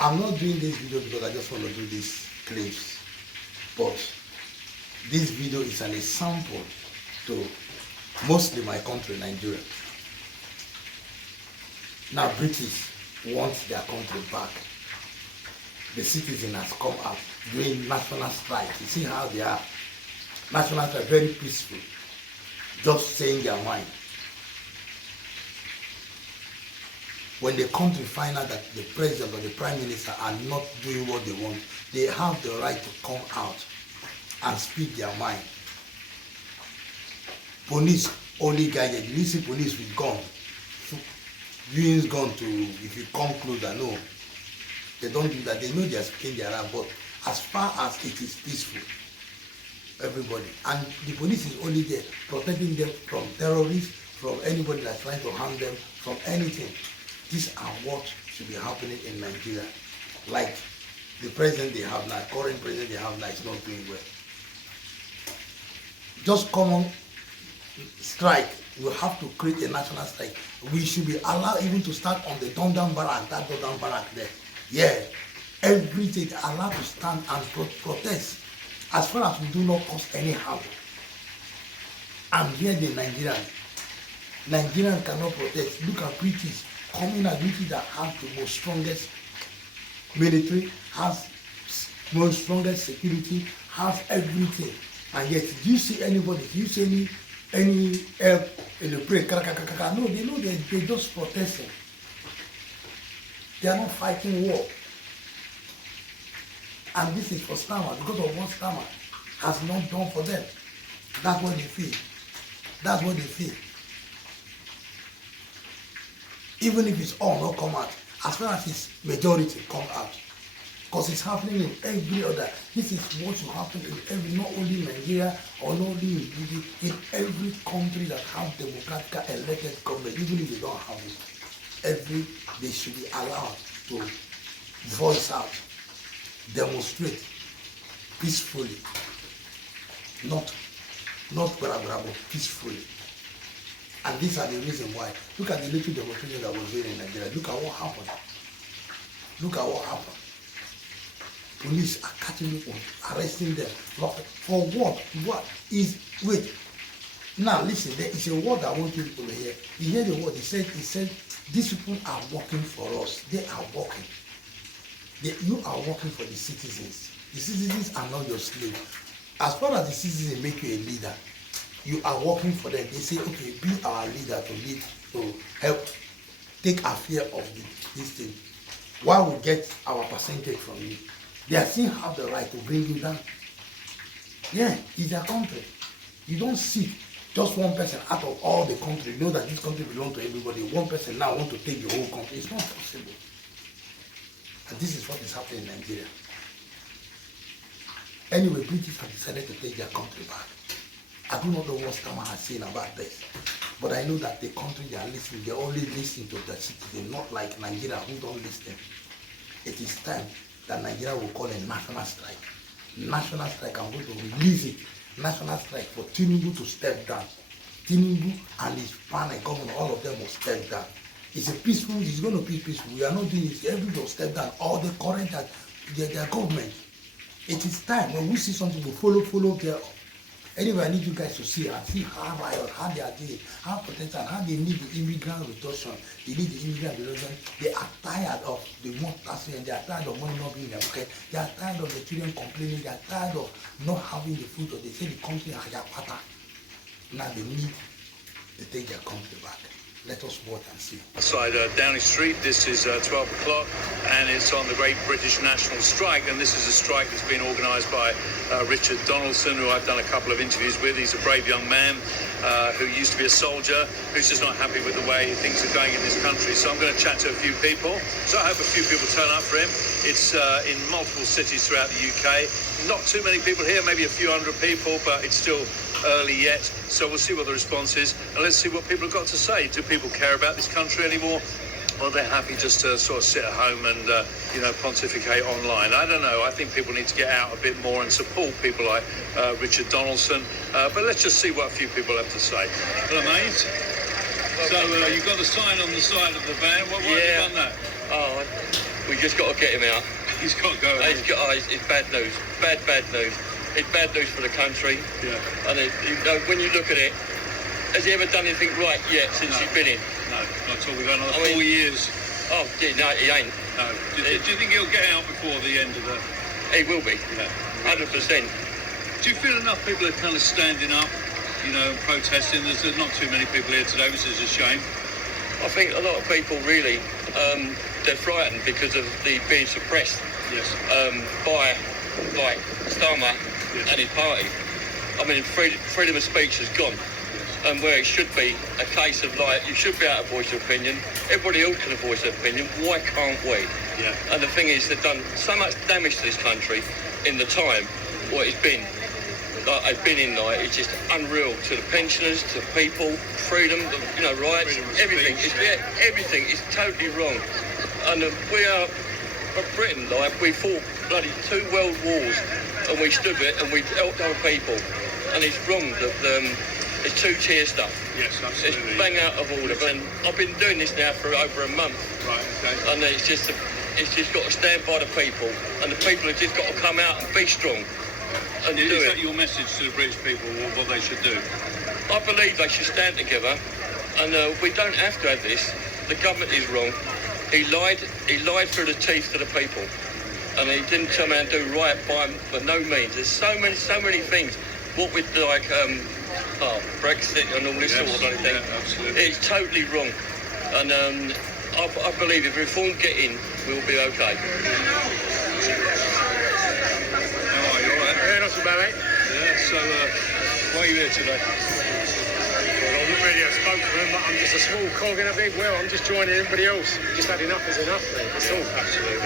I'm not doing this video because I just want to do these clips, but this video is an example to mostly my country, Nigeria. Now British want their country back. The citizen has come out doing national strike. You see how they are. National strike, very peaceful. Just saying their mind. When the country find out that the president or the prime minister are not doing what they want, they have the right to come out and speak their mind. Police only guided. You see police with gun. Use gun to, if you come closer, no. They don't do that. They know they are speaking their right, but as far as it is peaceful, everybody. And the police is only there protecting them from terrorists, from anybody that's trying to harm them, from anything. These are what should be happening in Nigeria. Like the president they have now, current president they have now is not doing well. Just common strike. We have to create a national strike. We should be allowed even to start on the Dundam barrack, that Dundam barrack there. Yeah, everything allowed to stand and protest as far as we do not cause any harm. I'm here the Nigerian cannot protest. Look at British coming at British that has the most strongest military, has most strongest security, has everything. And yet, do you see anybody? Do you see any help in the plane? No, they know they're just protesting. They are not fighting war. And this is for stamer, because of what stamer has not done for them. That's what they feel. That's what they feel. Even if it's all not come out, as far as it's majority come out. Because it's happening in every other. This is what will happen in every, not only Nigeria or not only in every country that have democratic elected government, even if they don't have it. They should be allowed to voice out, demonstrate peacefully, not but peacefully. And these are the reason why. Look at the little demonstration that was made in Nigeria. Look at what happened. Look at what happened. Police are catching people, arresting them. For what? What is, wait. Now listen, there is a word I want you to hear. You hear the word, he said, these people are working for us. They are working. You are working for the citizens. The citizens are not your slave. As far as the citizens make you a leader, you are working for them. They say, okay, be our leader to lead, to help take affair of this thing. Why we get our percentage from you? They still have the right to bring you down. Yeah, it's their country. You don't see just one person out of all the country. You know that this country belongs to everybody. One person now wants to take the whole country. It's not possible. And this is what is happening in Nigeria. Anyway, British have decided to take their country back. I do not know what Stamer has seen about this. But I know that the country they are listening, they only listen to the citizens, not like Nigeria who don't listen. It is time that Nigeria will call a national strike. National strike, I'm going to release it. National strike for Tinubu to step down. Tinubu and his panel government, all of them will step down. It's a peaceful, it's going to be peaceful. We are not doing this. Everybody will step down. All the current, their government. It is time when we see something, we follow their. Anyway, I need you guys to see how riot, how they are doing, how protestant, how they need the immigrant reduction. They need the immigrant reduction. They are tired of the more taxing, and they are tired of money not being in their pocket. They are tired of the children complaining. They are tired of not having the food, or they say the country has their pattern. Now they need to take their country back. Let us watch and see. Outside Downing Street, this is 12 o'clock, and it's on the Great British National Strike, and this is a strike that's been organised by Richard Donaldson, who I've done a couple of interviews with. He's a brave young man who used to be a soldier, who's just not happy with the way things are going in this country. So I'm going to chat to a few people. So I hope a few people turn up for him. It's in multiple cities throughout the UK. Not too many people here, maybe a few hundred people, but it's still early yet, so we'll see what the response is, and let's see what people have got to say. Do people care about this country anymore? Or they're happy just to sort of sit at home and, pontificate online? I don't know. I think people need to get out a bit more and support people like Richard Donaldson. But let's just see what a few people have to say. Hello, mate. So you've got a sign on the side of the van. Why have you done that? Oh, We just got to get him out. He's got to go. It's bad news. Bad news. It's bad news for the country. Yeah. And when you look at it, has he ever done anything right yet since he's been in? No, not at all. We've got another 4 years. Oh, yeah, no, he ain't. No. Do you think he'll get out before the end of the... He will be. Yeah. 100%. Do you feel enough people are kind of standing up, you know, protesting? There's not too many people here today, which is a shame. I think a lot of people really, they're frightened because of the being suppressed. Yes. By, like, Stamer and his party. I mean, freedom of speech has gone. And where it should be a case of, like, you should be able to voice your opinion. Everybody else can voice their opinion. Why can't we? Yeah. And the thing is, they've done so much damage to this country in the time what it's been. Like, it's been in, like, it's just unreal to the pensioners, to people, freedom, you know, rights, everything. Everything is totally wrong. And we are, Britain, like, we fought bloody 2 world wars, and we stood with it, and we helped other people. And it's wrong that it's 2-tier stuff. Yes, absolutely. It's bang out of order. And I've been doing this now for over a month. Right, okay. And it's just got to stand by the people. And the people have just got to come out and be strong. And Is do that it. your message to the British people, what they should do? I believe they should stand together. And we don't have to have this. The government is wrong. He lied through the teeth to the people. And he didn't come out and do right by them, by no means. There's so many things. What with, like, Brexit and all this sort of thing. Yeah, absolutely. It's totally wrong. And I believe if reform get in, we'll be okay. How are you, all right? Yeah, not so bad, mate. Yeah, so why are you here today? Well, I'm not really a spokesman, but I'm just a small cog in a big wheel. I'm just joining everybody else. Just had enough is enough, mate. That's all. Absolutely.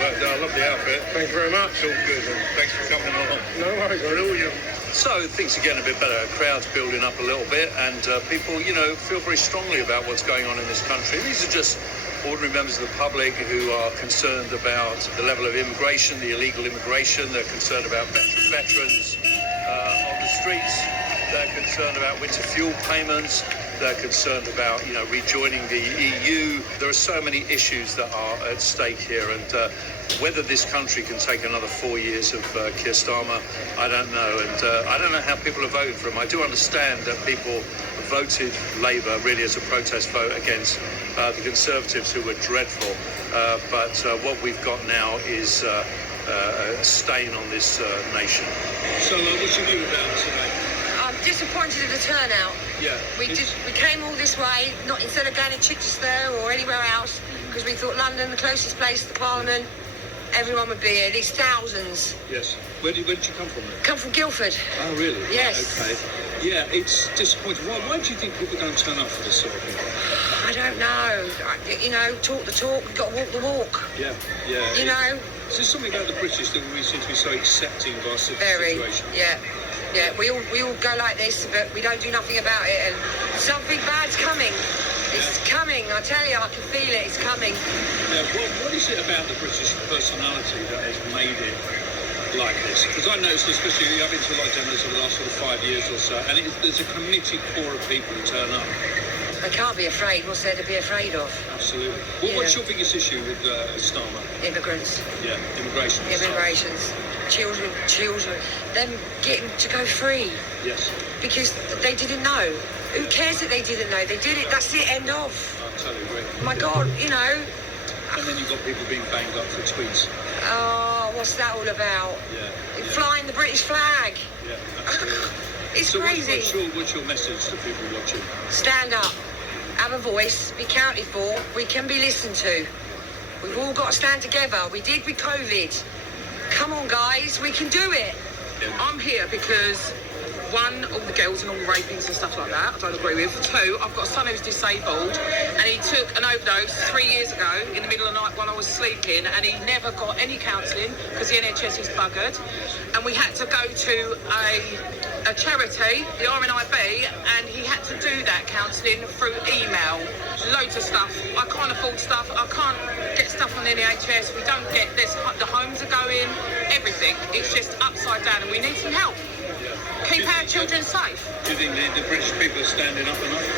But I love the outfit. Thank you very much. It's all good, and thanks for coming along. No worries, I know you. So things are getting a bit better. Crowds building up a little bit, and people, you know, feel very strongly about what's going on in this country. These are just ordinary members of the public who are concerned about the level of immigration, the illegal immigration. They're concerned about veterans on the streets. They're concerned about winter fuel payments. They're concerned about, you know, rejoining the EU. There are so many issues that are at stake here, and whether this country can take another 4 years of Keir Starmer, I don't know. And I don't know how people are voting for him. I do understand that people voted Labour really as a protest vote against the Conservatives, who were dreadful. But what we've got now is a stain on this nation. So what's your view about it today? I'm disappointed at the turnout. Yeah. We came all this way, not instead of going to Chichester or anywhere else, because we thought London, the closest place to Parliament, everyone would be here. These thousands. Yes. Where did you come from then? Come from Guildford. Oh, really? Yes. Okay. Yeah, it's disappointing. Why do you think people don't turn up for this sort of thing? I don't know. You know, talk the talk, we've got to walk the walk. Yeah. You know? Is there something about the British that we seem to be so accepting of our Very. situation? Yeah, we all go like this, but we don't do nothing about it, and something bad's coming. It's coming, I tell you, I can feel it, it's coming. Yeah, what is it about the British personality that has made it like this? Because I noticed, especially, I've been to a lot of demos over the last sort of 5 years or so, and there's a committed core of people who turn up. They can't be afraid. What's there to be afraid of? Absolutely. What's your biggest issue with Starmer? Immigrants. Yeah, immigration. Immigrations. Children, them getting to go free. Yes. Because they didn't know. Who cares that they didn't know? They did it, that's the end of. I totally agree. My God, you know. And then you've got people being banged up for tweets. Oh, what's that all about? Yeah. Flying the British flag. Yeah, absolutely. It's so crazy. What's your message to people watching? Stand up. Have a voice. Be counted for. We can be listened to. We've all got to stand together. We did with COVID. Come on, guys. We can do it. Yeah. I'm here because, one, all the girls and all the rapings and stuff like that, I don't agree with. Two, I've got a son who's disabled, and he took an overdose 3 years ago in the middle of the night while I was sleeping, and he never got any counselling because the NHS is buggered. And we had to go to a charity, the RNIB, and he had to do that counselling through email. Loads of stuff. I can't afford stuff. I can't get stuff on the NHS. We don't get this. The homes are going. Everything. It's just upside down, and we need some help. Keep our children safe. Do you think the British people are standing up enough?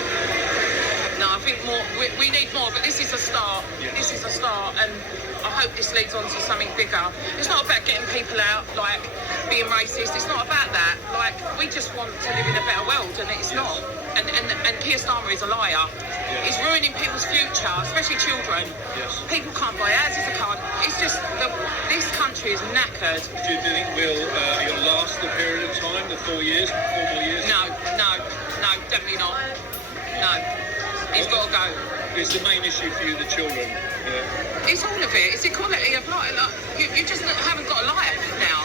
No, I think more. We need more, but this is a start. Yeah. This is a start, and I hope this leads on to something bigger. It's not about getting people out, like, being racist. It's not about that. Like, we just want to live in a better world, and it's not. And Keir Starmer is a liar. He's ruining people's future, especially children. People can't buy houses, they can't. It's just, this country is knackered. Do you think you'll last the period of time, the 4 years, 4 more years? No, definitely not. No, he's got to go. It's the main issue for you, the children. It's all of it. It's equality of life. You just haven't got a life now.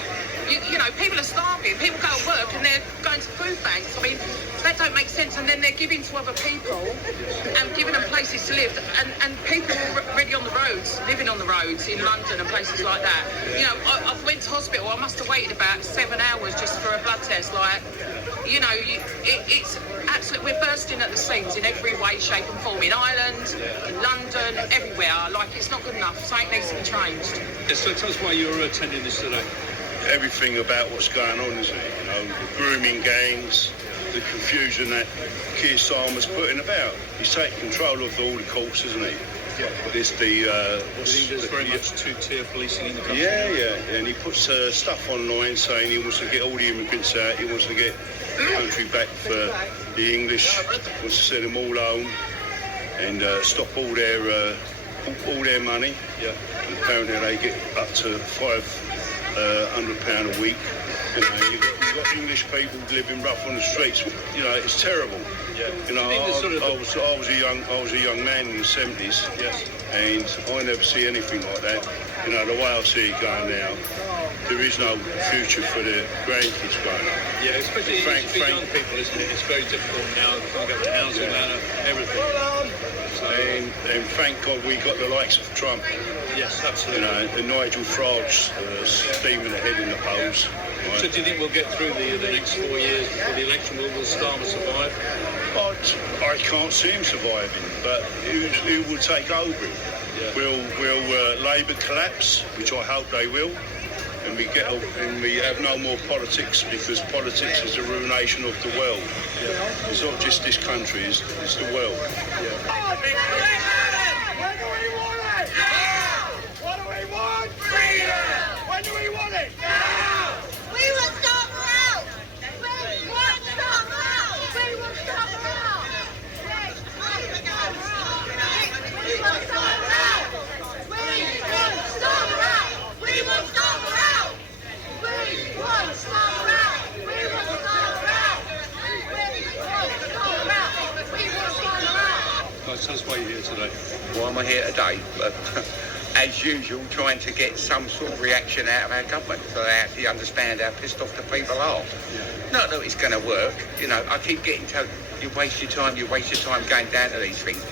You know, people are starving. People go to work and they're going to food banks. I mean, that don't make sense. And then they're giving to other people and giving them places to live. And people are already on the roads, living on the roads in London and places like that. You know, I went to hospital. I must have waited about 7 hours just for a blood test. Like, you know, it's absolutely, we're bursting at the seams in every way, shape and form. In Ireland, in London, everywhere. Like, it's not good enough. Something needs to be changed. Yeah, so tell us why you're attending this today. Everything about what's going on, isn't it? You know, the grooming gangs, the confusion that Keir Starmer's putting about. He's taking control of all the courts, isn't he? Yeah. There's I think there's very much two-tier policing in the country. Yeah, and he puts stuff online saying he wants to get all the immigrants out, he wants to get the country back for the English, wants to send them all home and stop all their money. Yeah. And apparently they get up to £500 a week. You know, you've got English people living rough on the streets. You know, it's terrible. Yeah. You know, I was a young man in the 70s. Yes. And I never see anything like that. You know, the way I see it going now, there is no future for the grandkids growing up. Yeah, especially for young people, isn't it? It's very difficult now. Can't get the housing, everything. So, and thank God we got the likes of Trump. Yes, absolutely. You know, and Nigel Farage steaming ahead in the polls. Right? So do you think we'll get through the next 4 years before the election? Will Starmer survive? I can't see him surviving, but who will take over him? Yeah. Will Labour collapse, which I hope they will, and we have no more politics, because politics is the ruination of the world. Yeah. It's not just this country, it's the world. Yeah. When do we want it? Now! What do we want? Freedom! When do we want it? Now! We will stop her out! We want to stop her out! We will stop her out! We will stop her out! We will stop her out! We will stop her out! We will stop her out! We will stop her out! We will stop her out! We will stop her out! Guys, tell us why you're here today. Why am I here today? As usual, trying to get some sort of reaction out of our government so they actually understand how pissed off the people are. Yeah. Not that it's going to work. You know, I keep getting told, you waste your time going down to these things.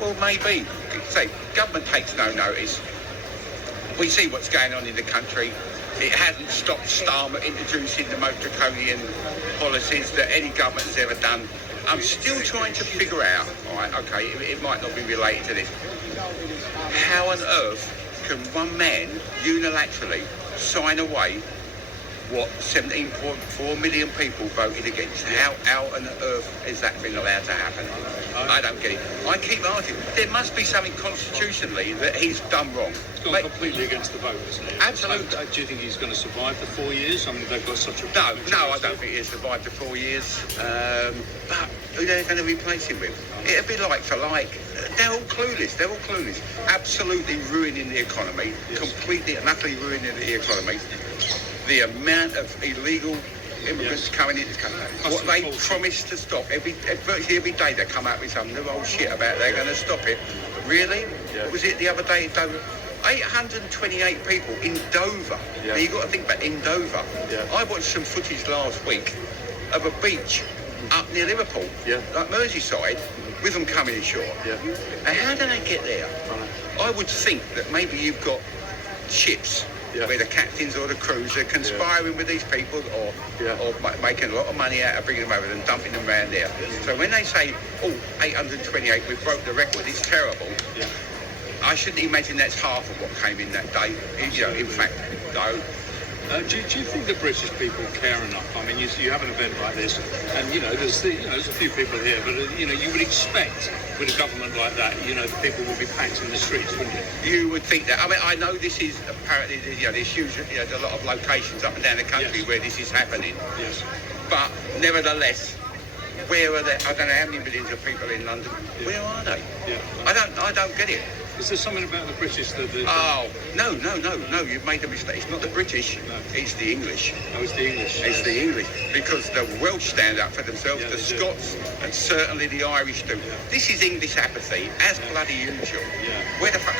Well, maybe. Say, government takes no notice. We see what's going on in the country. It hasn't stopped Starmer introducing the most draconian policies that any government has ever done. I'm still trying to figure out, all right, okay, it might not be related to this. How on earth can one man unilaterally sign away what 17.4 million people voted against? How on earth has that been allowed to happen? I don't get it. I keep asking, there must be something constitutionally that he's done wrong. It's gone completely against the vote, isn't it? Absolutely. Do you think he's going to survive the 4 years? I mean, they've got such a... No, I don't think he'll survive the 4 years. But who are they going to replace him with? It'll be like for like. They're all clueless. Absolutely ruining the economy. Yes. Completely and utterly ruining the economy. The amount of illegal immigrants coming into the country. What they promised to stop. Virtually every day they come out with some new old shit about they're going to stop it. Really? Yeah. What was it the other day in Dover? 828 people in Dover. Yeah. Now you've got to think about in Dover. Yeah. I watched some footage last week of a beach up near Liverpool, like Merseyside, with them coming ashore. Yeah. And how do they get there? I would think that maybe you've got ships where the captains or the crews are conspiring with these people or making a lot of money out of bringing them over and dumping them around there. So when they say, 828, we broke the record, it's terrible. Yeah. I shouldn't imagine that's half of what came in that day. In fact, no. Do you think the British people care enough? I mean, you have an event like this, and there's a few people here, but you would expect with a government like that, you know, the people would be packed in the streets, wouldn't you? You would think that. I mean, I know this is apparently, you know, there's huge, you know, there's a lot of locations up and down the country Yes. where this is happening. Yes. But nevertheless, where are they? I don't know how many millions of people in London. Yeah. Where are they? Yeah. I don't get it. Is there something about the British that... Oh, no, you've made a mistake. It's not the British, No. it's the English. Oh, it's the English. It's the English, because the Welsh stand up for themselves, Yeah, the they do. Scots, and certainly the Irish do. Yeah. This is English apathy, as bloody usual. Yeah. Where the fuck,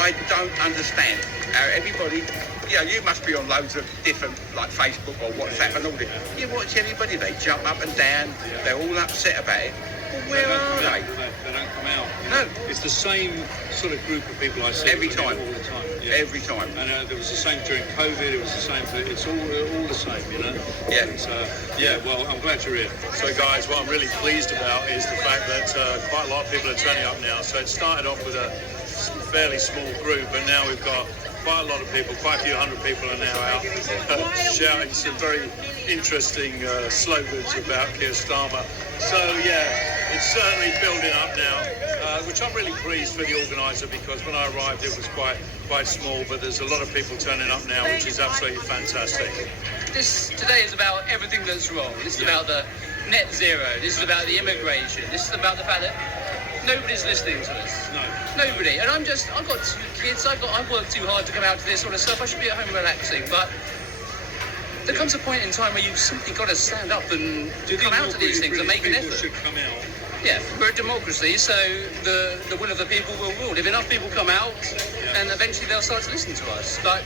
I don't understand how everybody, you know, you must be on loads of different, like Facebook or WhatsApp and all this. You watch everybody, they jump up and down, they're all upset about it. Well, where are they? They don't come out. You No. know? It's the same sort of group of people I see Every time. all the time. Yeah. Every time. And there was the same during COVID. It was the same. It's all the same, you know. Yeah. Yeah. Well, I'm glad you're here. So, guys, what I'm really pleased about is the fact that quite a lot of people are turning up now. So it started off with a fairly small group, and now we've got quite a lot of people. Quite a few hundred people are now out shouting some very interesting slogans about Keir Starmer. So yeah, it's certainly building up now, which I'm really pleased for the organiser, because when I arrived it was quite small, but there's a lot of people turning up now, which is absolutely fantastic. This today is about everything that's wrong. This is about the net zero. This is about the immigration. This is about the fact that nobody's listening to us. No. Nobody. And I've got 2 kids. I've worked too hard to come out to this sort of stuff. I should be at home relaxing, but there comes a point in time where you've simply got to stand up and come out to these things and make an effort. Should come out. Yeah, we're a democracy, so the will of the people will rule. If enough people come out, then eventually they'll start to listen to us. But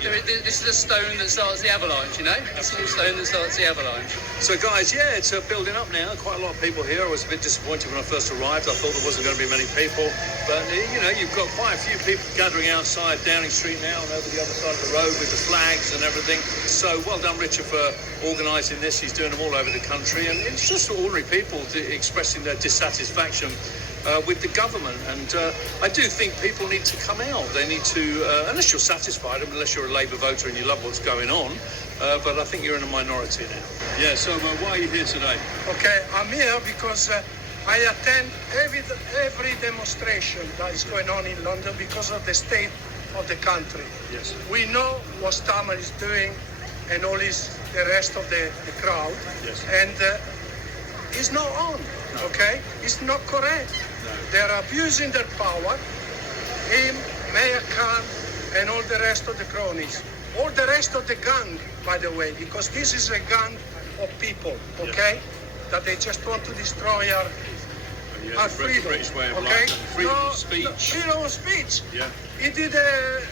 this is a stone that starts the avalanche, you know? A small stone that starts the avalanche. So guys, yeah, it's building up now. Quite a lot of people here. I was a bit disappointed when I first arrived. I thought there wasn't going to be many people. But, you know, you've got quite a few people gathering outside Downing Street now and over the other side of the road with the flags and everything. So well done, Richard, for organising this. He's doing them all over the country. And it's just ordinary people expressing their dissatisfaction with the government. And I do think people need to come out. They need to, unless you're satisfied, unless you're a Labour voter and you love what's going on. But I think you're in a minority now. Yeah, so why are you here today? Okay, I'm here because I attend every demonstration that is going on in London because of the state of the country. Yes. We know what Stamer is doing and the rest of the crowd. Yes. And it's not on, okay? It's not correct. No. They're abusing their power. Him, Mayor Khan, and all the rest of the cronies. All the rest of the gang, by the way, because this is a gang of people, okay? Yeah. That they just want to destroy our freedom, British way of okay? life, freedom of speech. No, freedom of speech. Yeah. He did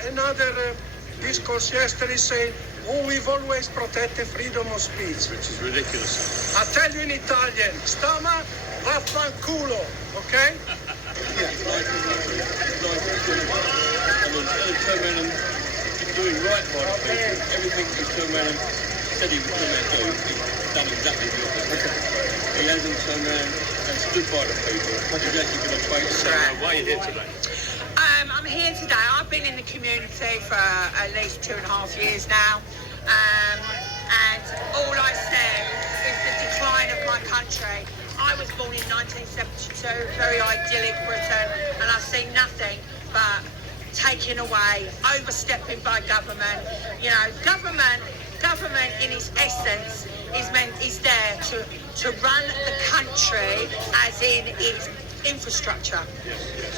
another discourse yesterday saying, oh, we've always protected freedom of speech. Which is ridiculous. I tell you in Italian, Stamer, vaffanculo, okay? Doing right by the people. Everything he's turned around and said he was going to do, he's done exactly the opposite. He hasn't turned around and stood by the people. He's actually going to fight. So why are you here today? I'm here today. I've been in the community for at least 2.5 years now. And all I see is the decline of my country. I was born in 1972, very idyllic Britain, and I've seen nothing but taken away, overstepping by government. You know, government in its essence is there to run the country as in its infrastructure.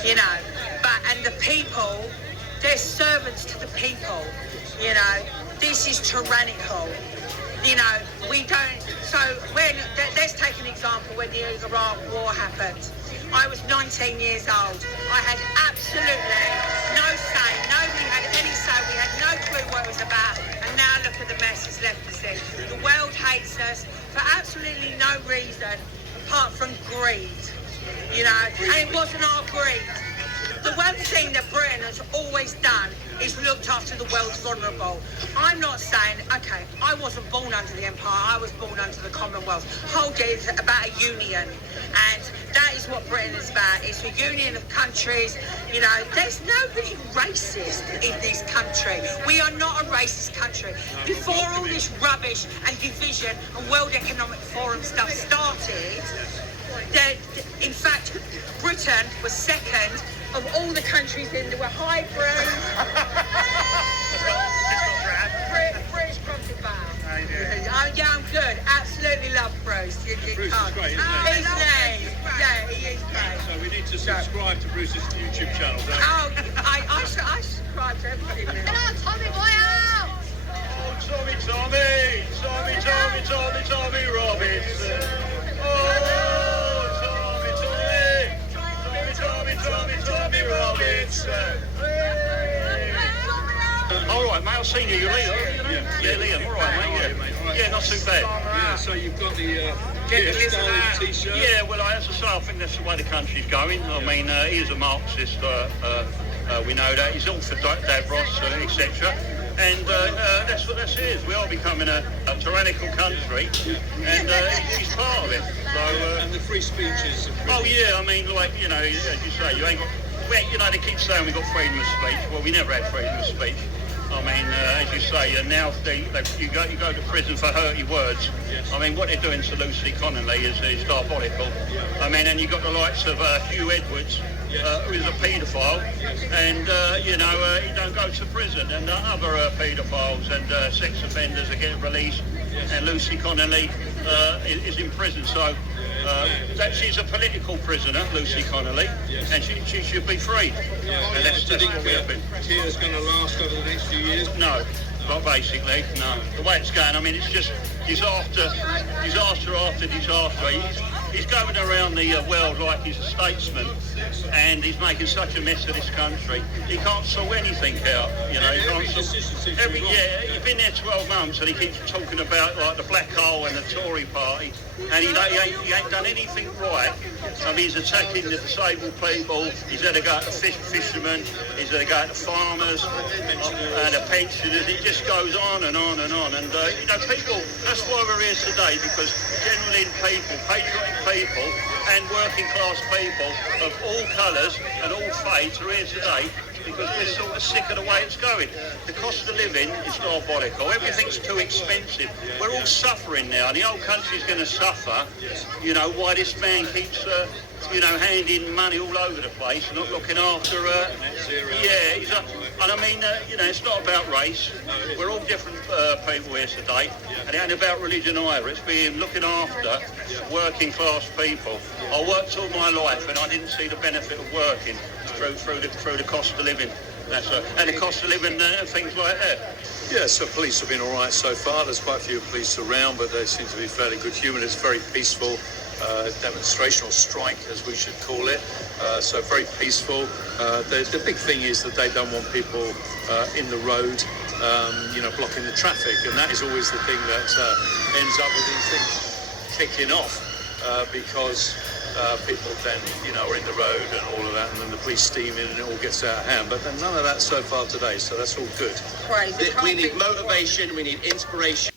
You know, and the people, they're servants to the people. You know, this is tyrannical. You know, we don't. So let's take an example when the Iraq War happened. I was 19 years old. I had absolutely no say. Nobody had any say. We had no clue what it was about. And now look at the mess it's left us in. The world hates us for absolutely no reason apart from greed. You know, and it wasn't our greed. The one thing that Britain has always done is looked after the world's vulnerable. I'm not saying, okay, I wasn't born under the Empire, I was born under the Commonwealth. Whole day is about a union, and that is what Britain is about. It's a union of countries. You know, there's nobody racist in this country. We are not a racist country. Before all this rubbish and division and World Economic Forum stuff started, In fact, Britain was second of all the countries in. There were high Bruce. Bruce Crosby Bar. Yeah, I'm good. Absolutely love Bruce. Bruce is great, isn't he? He's nice. Yeah, he is great. So we need to subscribe to Bruce's YouTube channel, don't we? Oh, I subscribe to everything now. Come on, Tommy boy out! Oh, Tommy Robinson. Tommy Robinson. All right, mate, I've seen you. You're Liam. Yeah, Liam. All right, mate. Yeah, not too bad. Yeah, so you've got the Get the Stalin t-shirt. Yeah, well, as I say, I think that's the way the country's going. I mean, he's a Marxist. We know that. He's all for Davros, etc. And that's what this is. We are becoming a tyrannical country, and he's part of it. So, and the free speeches. Oh yeah, I mean, like, you know, as you say, you ain't got. Well, you know, they keep saying we've got freedom of speech. Well, we never had freedom of speech. I mean, as you say, now you go to prison for hurty words. Yes. I mean, what they're doing to Lucy Connolly is diabolical. I mean, and you've got the likes of Hugh Edwards, who is a paedophile, and, you know, he don't go to prison, and other paedophiles and sex offenders are getting released, and Lucy Connolly is in prison. So that she's a political prisoner, Lucy Connolly, and she should be freed. And that's Do you what we're think keir's going to last over the next few years? No, not basically, no. The way it's going, I mean, it's just disaster after disaster. He's going around the world like he's a statesman, and he's making such a mess of this country. He can't sort anything out, you know. He's been there 12 months, and he keeps talking about like the black hole and the Tory party, and he ain't done anything right. I mean, he's attacking the disabled people. He's had to go at the fishermen. He's had to go at the farmers and the pensioners. It just goes on and on and on. And you know, people. That's why we're here today, because genuine people, patriotic people, and working class people of all colours and all faiths are here today, because we're sort of sick of the way it's going. The cost of living is diabolical. Everything's too expensive. We're all suffering now, and the whole country's going to suffer, you know, why this man keeps, you know, handing money all over the place and not looking after, and I mean, you know, it's not about race. We're all different people here today, and it ain't about religion either. It's being looking after working class people. I worked all my life, and I didn't see the benefit of working through the cost of living. And the cost of living and things like that. Yeah, so police have been all right so far. There's quite a few police around, but they seem to be fairly good human. It's very peaceful demonstration or strike, as we should call it. So very peaceful. The big thing is that they don't want people in the road, you know, blocking the traffic, and that is always the thing that ends up with these things kicking off, because people then, you know, are in the road and all of that, and then the police steam in and it all gets out of hand. But then none of that so far today, so that's all good. We need motivation, we need inspiration.